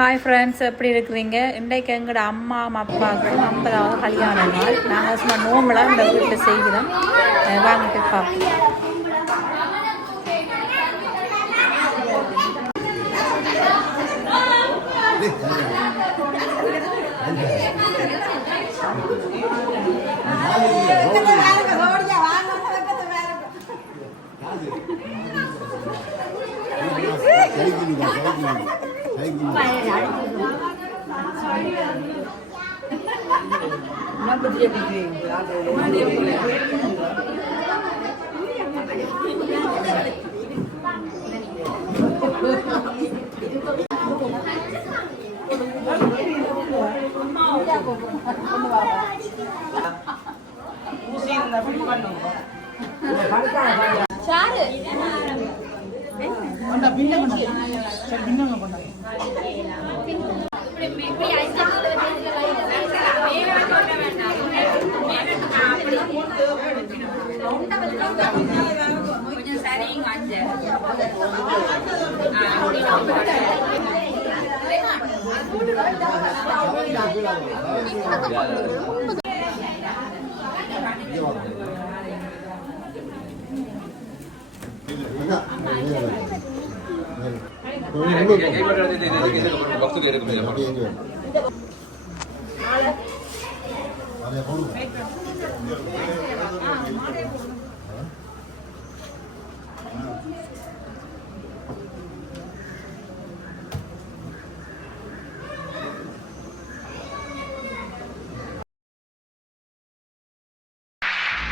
Hi friends, எப்படி இருக்கிறீங்க? இன்றைக்கு எங்களோட அம்மா அப்பாவுக்கு 50வது கல்யாண நாள். நாங்கள் சும்மா நோம்பலாக இந்த வீட்டில் செய்கிறோம். வாங்கிட்டு பார்ப்போம்.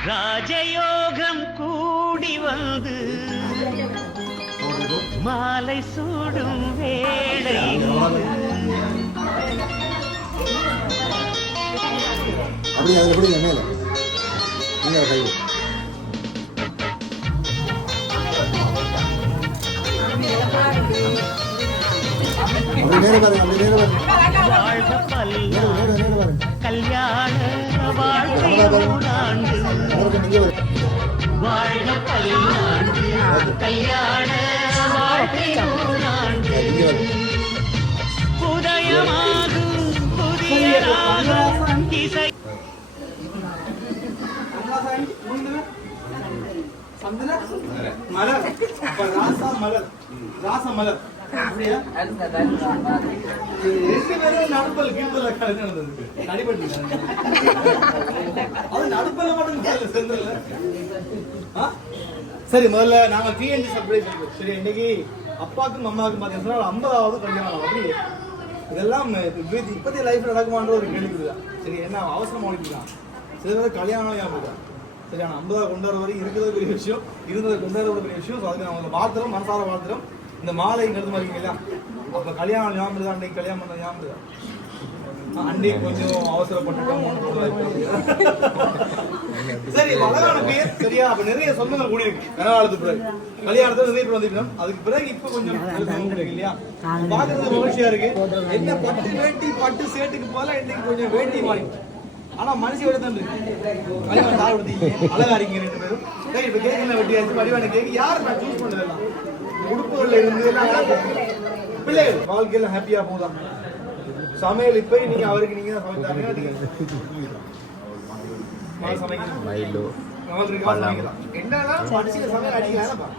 ராஜயோகம் கூடி வந்து மாலை சூடும் வேளை அப்படியே அதில் எப்படி மேலே நீங்கள் கை வாழ்க பல்லாண்டு கல்யாண வாழ்க்கை நூறாண்டு வாழ்க பல்லாண்டு கல்யாண வாழ்க்கை நூறாண்டு உதயமாகும் புதிய ராகம் இசை மலர் ராசா மலர் ராச மலர் நடுப்பல் கீழ்பல் அடிபட்டு அது நடுப்பல மட்டும் சென்றல. சரி, முதல்ல நாங்க டிஎன்டி சர்ப்ரைஸ். சரி, இன்னைக்கு அப்பாவுக்கும் அம்மாவுக்கும் பாத்தீங்கன்னா 50வது கல்யாணம். அப்படி இதெல்லாம் இப்பத்திய லைஃப்ல நடக்குமான்ற ஒரு கேள்விதான். சரி, என்ன அவசரமா ஒழிக்கலாம். சில பேர் கல்யாணம் ஞாபகம். சரி, ஆனால் 50 கொண்டாட வரைக்கும் இருக்கிறது பெரிய விஷயம், இருந்ததை கொண்டாட பெரிய விஷயம். ஸோ அதுக்கு நாங்கள் வாழ்த்துறோம், மனசார வாழ்த்துறோம். இந்த மாலைங்கிறது மாதிரி இல்லையா, அப்போ கல்யாணம் ஞாபகம் தான், அன்னைக்கு கல்யாணம் பண்ண ஞாபகம் தான். அன்னைக்கு கொஞ்சம் அவசரப்பட்டுட்டோம். சரி, அழகான பேர். சரியா, அப்ப நிறைய சொந்தங்கள் கூடி இருக்கு கனகாலத்து பிறகு. கல்யாணத்துல நிறைய பேர் வந்துட்டோம். அதுக்கு பிறகு இப்ப கொஞ்சம் இல்லையா, பாக்குறது மகிழ்ச்சியா இருக்கு. என்ன பட்டு வேட்டி பட்டு சேட்டுக்கு போல இன்னைக்கு கொஞ்சம் வேட்டி மாறி. ஆனா மனுஷியோட தான் அழகா இருக்கீங்க ரெண்டு பேரும். இப்ப கேக் வெட்டியாச்சு, வடிவான கேக். யாரு நான் சூஸ் பண்ணதெல்லாம் உடுப்புகள்ல இருந்து பிள்ளைகள் வாழ்க்கையில ஹாப்பியா போதான். சமையல் இப்ப நீங்க அவருக்கு நீங்க தான் சமைச்சாங்க. என்னதான் மனுஷில சமையல் அடிக்கலாம்.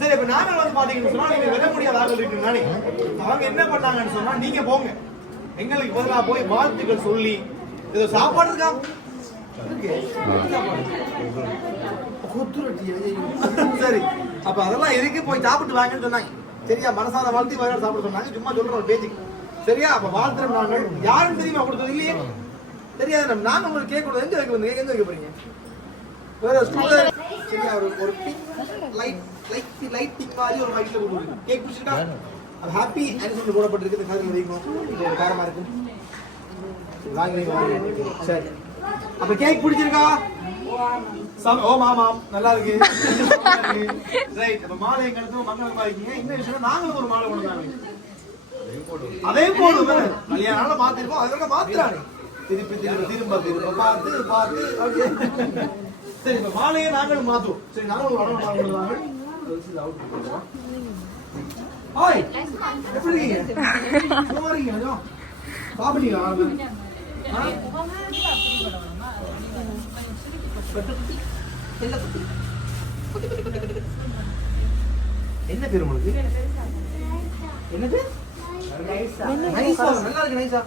சரி, இப்ப நாங்கள் வந்து பாத்தீங்கன்னு சொன்னா நீங்க விட முடியாத ஆள் இருக்கு நானே. அவங்க என்ன பண்ணாங்கன்னு சொன்னா, நீங்க போங்க, எங்களுக்கு பதிலா போய் வாழ்த்துக்கள் சொல்லி ஏதோ சாப்பாடு இருக்கா. சரி, அப்ப அதெல்லாம் இருக்கு, போய் சாப்பிட்டு வாங்கன்னு சொன்னாங்க. சரியா, மனசார வாழ்த்து சாப்பிட சொன்னாங்க. சும்மா சொல்ற ஒரு பேச்சுக்கு. சரியா, அப்ப வாழ்த்துறோம். நாங்கள் யாரும் தெரியுமா கொடுத்தது இல்லையே, தெரியாது. நாங்க உங்களுக்கு கேட்க கொடுத்தது எங்க வைக்க வந்து எங்க வைக்க போறீங்க? வேற ஸ்கூல்ல. சரியா, ஒரு பிங்க் லைட் பிங்க் மாதிரி ஒரு மைக்ல கொடுக்குறீங்க. கேக் பிடிச்சிருக்கா? அது ஹாப்பி ஆனிவர்சரி போடப்பட்டிருக்கு. காரணம் வைக்கணும், இது ஒரு காரமா இருக்கு. சரி, அப்ப கேக் பிடிச்சிருக்கா? ஓ மாமா நல்லா இருக்கு. ரைட், அப்ப மாலை எங்களுக்கு மங்களமா இருக்கீங்க. இந்த விஷயம் நாங்களும் ஒரு மாலை கொண்டு வந்தாங்க. அதே போடும் கல்யாணம் மாத்திருக்கோம், அதனால மாத்திராரு. திருப்பி திரும்ப பார்த்து அப்படியே. சரி, இப்ப மாலையை நாங்களும் மாத்துவோம். சரி, நாங்களும் ஒரு ஹாய் எப்படி இருக்கீங்க சும்மா இருக்கீங்க கொஞ்சம் சாப்பிட்டீங்களா என்ன பேர் உங்களுக்கு என்னது நைஸா நல்லா இருக்கு நைஸா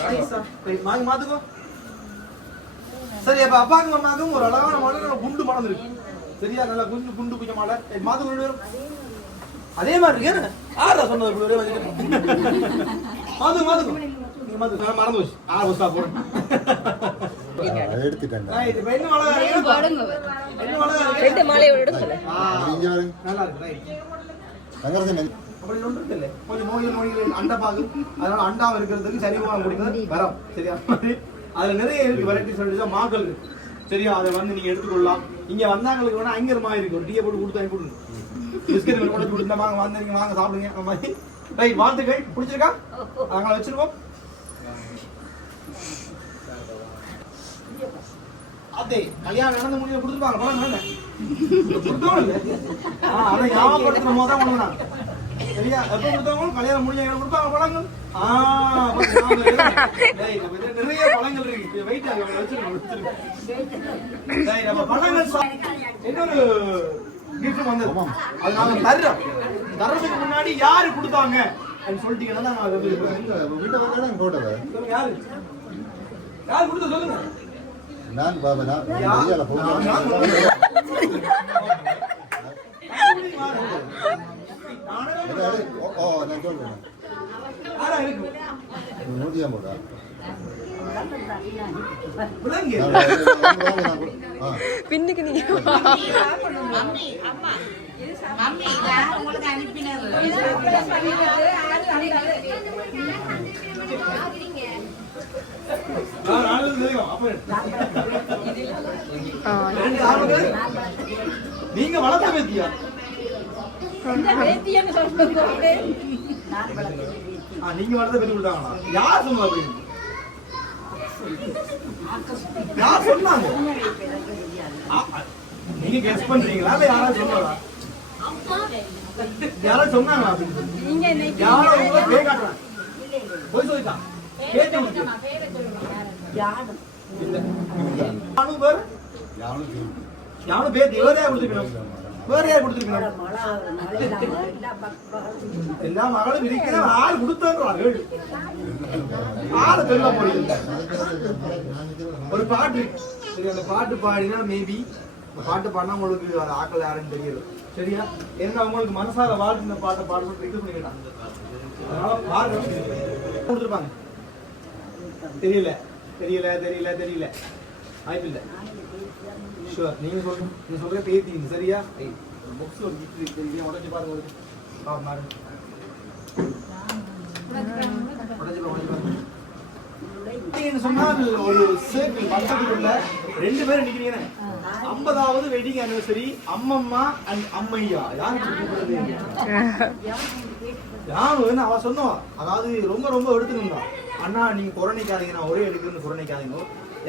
நைஸா வாங்கி மாத்துக்கோ சரி அப்ப அப்பாக்கும் அம்மாக்கும் ஒரு அழகான மாடல் குண்டு மனம் இருக்கு சரியா நல்லா குண்டு குண்டு குஞ்ச மாடல் மாத்துக்கோ ரெண்டு பேரும் அதே மாதிரி இருக்கு ஆறா சொன்னது இப்படி ஒரே மாத்துக்கோ மாத்துக்கோ மாத்துக்கோ மறந்து போச்சு ஆறு வருஷா போடு எடுத்துட்டேன் ரெண்டு மாலையோட எடுக்கல நல்லா இருக்கு ரைட் அப்படி ஒன்று இருக்குல்ல கொஞ்சம் நோய்கள் அண்டப்பாகும் அதனால அண்டாவும் இருக்கிறதுக்கு சரிவாக முடிக்கிறது வரும் சரியா அதுல நிறைய இருக்கு வெரைட்டி சொல்லிட்டு மாக்கள் இருக்கு சரியா அதை வந்து நீங்க எடுத்துக்கொள்ளலாம் இங்க வந்தாங்களுக்கு வேணா அங்கர் மாதிரி இருக்கு ஒரு டீயை போட்டு கொடுத்தா கொடுங்க பிஸ்கட் போட்டு கொடுத்தா வாங்க வந்தீங்க வாங்க சாப்பிடுங்க அந்த மாதிரி ரைட் வாழ்த்துக்கள் பிடிச்சிருக்கா அதனால வச்சிருக்கோம் அதே கல்யாணம் நடந்து முடிஞ்ச கொடுத்துருப்பாங்க பழம் அதை ஞாபகப்படுத்துற போது தான் ஒண்ணுதான் சரியா எப்ப கொடுத்தவங்க கல்யாணம் முடிஞ்ச கொடுப்பாங்க பழங்கள் நிறைய பழங்கள் இருக்கு வெயிட் வச்சிருக்கோம் நம்ம பழங்கள் இன்னொரு கிஃப்ட் வந்தது அது நாங்க தர்றதுக்கு முன்னாடி யாரு கொடுத்தாங்க சொல்லிட்டீங்கன்னா நாங்க யாரு யாரு கொடுத்த சொல்லுங்க நான் பாபா நான் வெளியால போறேன் ஓ நான் சொல்றேன் ஆரா இருக்கு நோடியா போடா புலங்க பின்னுக்கு நீங்க மம்மி அம்மா மம்மி நான் உங்களுக்கு அனுப்பினது நீங்க வளர்த்த பேத்தியா நீங்க வளர்த்த பேத்தி விட்டாங்களா யார் சொன்னா அப்படின்னு யார் சொன்னாங்க நீங்க கெஸ் பண்றீங்களா இல்ல யாராவது சொன்னாங்களா யாராவது சொன்னாங்களா அப்படின்னு யாரும் உங்களை பே காட்டுறாங்க போய் சொல்லிட்டான் யாரும் பேத்தி வேற யார் கொடுத்துருக்கணும் வேற யார் கொடுத்துருக்கணும் எல்லா மகளும் இருக்கிற ஆள் கொடுத்தாங்க ஆளை சொல்ல முடியல ஒரு பாட்டு சரி அந்த பாட்டு பாடினா மேபி பாட்டு பாடினா உங்களுக்கு அது ஆக்கள் யாருன்னு தெரியல சரியா என்ன உங்களுக்கு மனசார வாழ்த்து இந்த பாட்டை பாடுறது இது பண்ணிக்கலாம் அதனால பாருங்க கொடுத்துருப்பாங்க தெரியல தெரியல தெரியல தெரியல வாய்ப்பு இல்லை ஷுவர் நீங்க சொல்லுங்க நீங்க சொல்ற பேத்தி சரியா புக்ஸ் ஒரு கிஃப்ட் இருக்கு இதை உடைச்சு பாருங்க ஒரு பாருங்க உடைச்சு பாருங்க சொன்னால் ஒரு சர்க்கிள் பக்கத்துக்குள்ள ரெண்டு பேரும் நிக்கிறீங்க 50வது வெட்டிங் ஆனிவர்சரி அம்மம்மா அண்ட் அம்மையா யாரும் அவ சொன்னோம் அதாவது ரொம்ப ரொம்ப எடுத்துக்கணும் அண்ணா நீங்க குறைக்காதீங்க நான் ஒரே எடுக்குன்னு குறைக்காதீங்க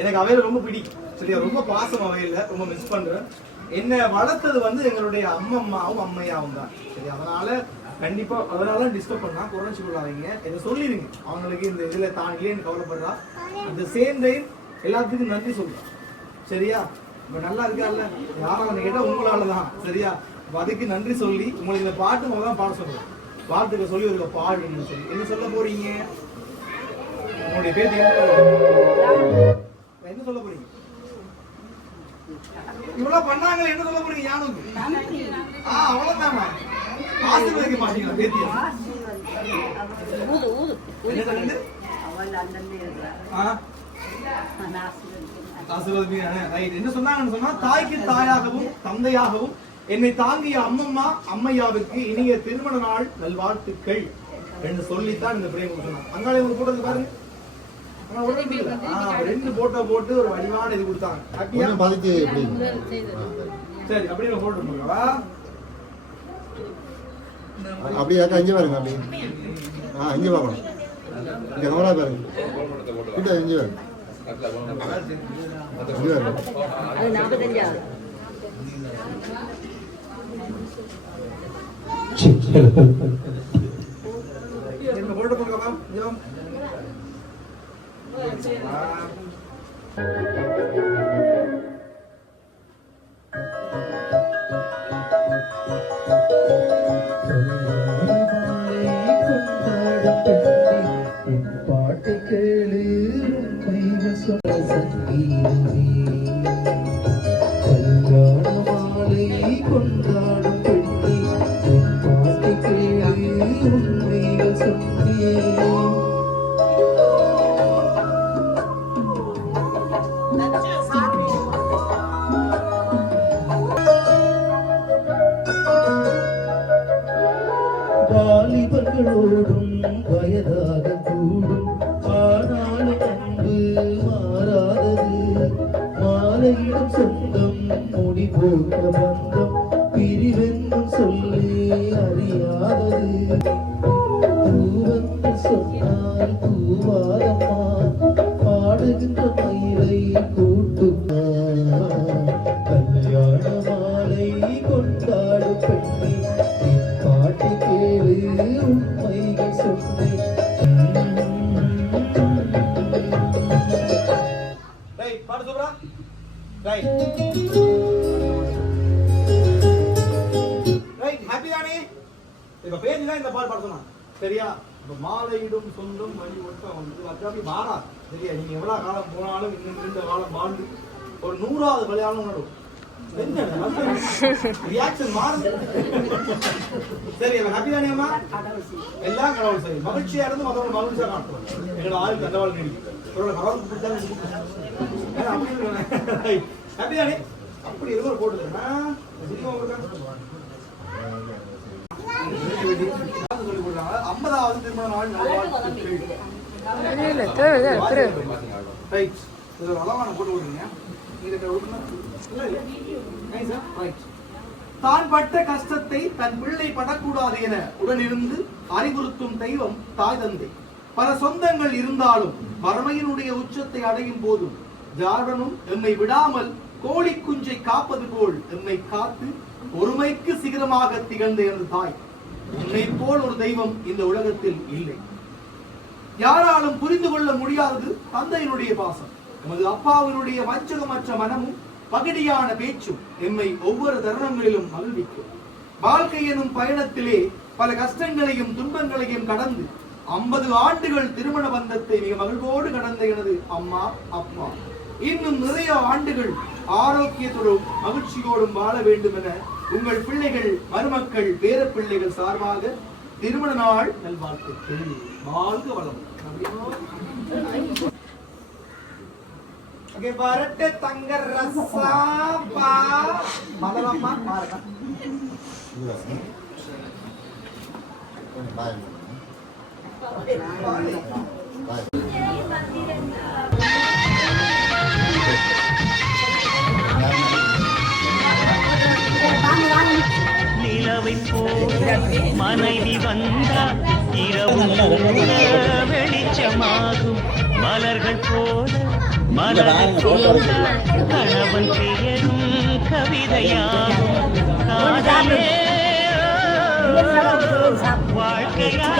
எனக்கு அவையில ரொம்ப பிடிக்கும் சரியா ரொம்ப பாசம் அவையில ரொம்ப மிஸ் பண்றேன் என்ன வளர்த்தது வந்து எங்களுடைய அம்மம்மாவும் அம்மையாவும் தான் சரி அதனால கண்டிப்பா அதனால டிஸ்டர்ப் பண்ணா குறைச்சு கொள்ளாதீங்க இதை சொல்லிடுங்க அவங்களுக்கு இந்த இதுல தான் இல்லைன்னு கவலைப்படுறா அந்த சேம் டைம் எல்லாத்துக்கும் நன்றி சொல்றேன் சரியா இப்ப நல்லா இருக்கால யாரும் கேட்டா உங்களாலதான் சரியா அதுக்கு நன்றி சொல்லி உங்களுக்கு இந்த பாட்டு முதல்ல தான் பாட சொல்றேன் பாட்டுக்கு சொல்லி ஒரு பாடுன்னு சொல்லி என்ன சொல்ல போறீங்க உங்களுடைய பேர் என்ன சொல்ல போறீங்க இவ்வளவு பண்ணாங்க என்ன சொல்ல போறீங்க யானுக்கு அவ்வளவுதானா ஆசீர்வதிக்க மாட்டீங்களா பேத்தியா என்ன சொன்னாங்கன்னு சொன்னா தாய்க்கு தாயாகவும் தந்தையாகவும் என்னை தாங்கிய அம்மம்மா அம்மையாவுக்கு இனிய திருமண நாள் நல்வாழ்த்துக்கள் என்று சொல்லித்தான் இந்த பிரேம் சொன்னாங்க அங்காளி ஒரு போட்டது பாருங்க ரெண்டு போட்டோ போட்டு ஒரு வடிவான இது கொடுத்தாங்க சரி அப்படியே போட்டு அப்படியே இங்கே பாருங்க அப்படி இங்கே பார்க்கணும் இங்கே கவரா பாருங்க கிட்ட இங்கே பாருங்க இங்கே பாருங்க என்ன போட்டு போங்கப்பா ஜோ வாலிபர்களோடும் வயதாக கூடும் ஆனாலும் அன்பு மாறாதது மாலையிடும் சொந்தம் முடி போட்ட பந்தம் பிரிவென்னும் சொல்லி அறியாதது பூவென்று சொன்னால் பூவாரம்மா பாடுகின்ற மயிலை கூட்டுமா கல்யாண மாலை கொண்டாடும் பெண்ணை பாட்டி கேளு உண்மைகள் சொன்னேன் ரைட் பாடு சூப்பரா ரைட் ரைட் ஹாப்பி தானே இப்ப பேசி தான் இந்த பாட்டு பாட சொன்னா சரியா இப்ப மாலையிடும் சொந்தம் மணி ஒட்டம் வந்து அச்சாப்பி மாறா சரியா நீங்க எவ்வளவு காலம் போனாலும் இன்னும் இந்த காலம் வாழ்ந்து ஒரு 100வது கல்யாணம் உணரும் ரியாக்ஷன் மாறுது சரி ஹாப்பி தானே அம்மா எல்லாம் கடவுள் சரி மகிழ்ச்சியா இருந்து மற்றவங்க மகிழ்ச்சியா காட்டுவோம் எங்களோட ஆள் அந்த வாழ்க்கை ஹாப்பி தானே அப்படி எதுவும் போட்டுது 50வது திருமண நாள் நல்வாழ்த்துக்கள் ரைட் இது ஒரு அளவான போட்டு விடுறீங்க தான் பட்ட கஷ்டத்தை தன் பிள்ளை படக்கூடாது என உடனிருந்து அறிவுறுத்தும் தெய்வம் தாய் தந்தை பல சொந்தங்கள் இருந்தாலும் வறுமையினுடைய உச்சத்தை அடையும் போதும் ஜார்டனும் எம்மை விடாமல் கோழி குஞ்சை காப்பது போல் எம்மை காத்து ஒருமைக்கு சிகரமாக திகழ்ந்த எனது தாய் உன்னை போல் ஒரு தெய்வம் இந்த உலகத்தில் இல்லை. யாராலும் புரிந்து கொள்ள முடியாதது தந்தையினுடைய பாசம். நமது அப்பாவினுடைய வஞ்சகமற்ற மனமும் பகடியான பேச்சும் எம்மை ஒவ்வொரு தருணங்களிலும் மகிழ்விக்கும். வாழ்க்கை எனும் பயணத்திலே பல கஷ்டங்களையும் துன்பங்களையும் கடந்து 50 ஆண்டுகள் திருமண பந்தத்தை மிக மகிழ்வோடு கடந்த எனது அம்மா அப்பா இன்னும் நிறைய ஆண்டுகள் ஆரோக்கியத்தோடும் மகிழ்ச்சியோடும் வாழ வேண்டும் என உங்கள் பிள்ளைகள், மருமக்கள், பேர பிள்ளைகள் சார்பாக திருமண நாள் நல்வாழ்த்துக்கள். வாழ்க வளம். ஓகே வரட்டு தங்க ரசாபா மலரம்மா பாருங்க. பாய் நிலவை போல மனைவி வந்தால் இரவு வெளிச்சமாகும். மலர்கள் போல மலர்கள் போல கணவன் பெயரும் கவிதையாகும். காதலே வாழ்க்கையா